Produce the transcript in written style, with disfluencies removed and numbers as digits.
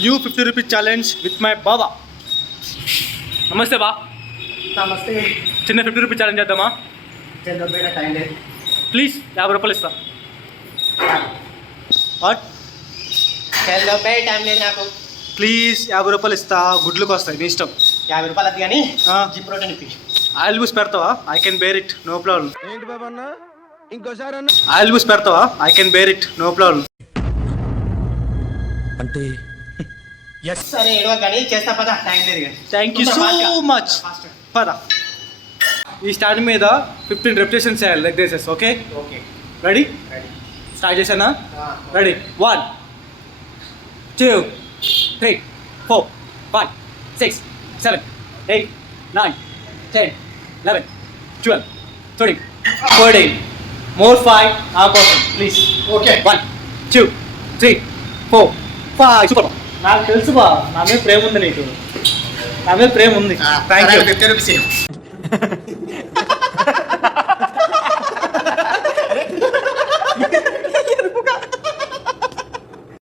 New 50 rupees challenge with my బాబా. నమస్తే బా. నమస్తే. చిన్న 50 రూపీస్ ఛాలెంజ్ చేద్దామా? చంద్రపేట టైం లేదు. ప్లీజ్ 50 రూపాయలు ఇస్తా. వాట్? చంద్రపేట టైం లేదు నాకు. ప్లీజ్ 50 రూపాయలు ఇస్తా, గుడ్లకు వస్తాయి, నీ ఇష్టం. 50 రూపాయలు అది కానీ ఆ. జిప్ రోటన్ ఇప్పి. ఆయిల్ బూస్ పెడతావా? I can bear it, no problem. ఏంటి బాబా అన్న ఇంకోసారి అన్న ఆయిల్ బూస్ పెడతావా? I can bear it, no problem. అంటే సరే ఏడవ కానీ చేస్తా పద, టైం లేదు కానీ. Thank you so much. పద. ఈ స్టాండ్ మీద 15 రెప్యుటేషన్స్ చేయాలి, leg raises. Okay okay ready? Ready. Start చేశానా? రెడీ? 1 2 3 4 5 6 7 8 9 10 11 12 13 14 more 5 కోసం ప్లీజ్. Okay 1 2 3 4 5 super. నాకు తెలుసు బా, నా మీద ప్రేమ ఉంది నీకు, నా మీద ప్రేమ ఉంది. Thank you. 50 రూపీస్.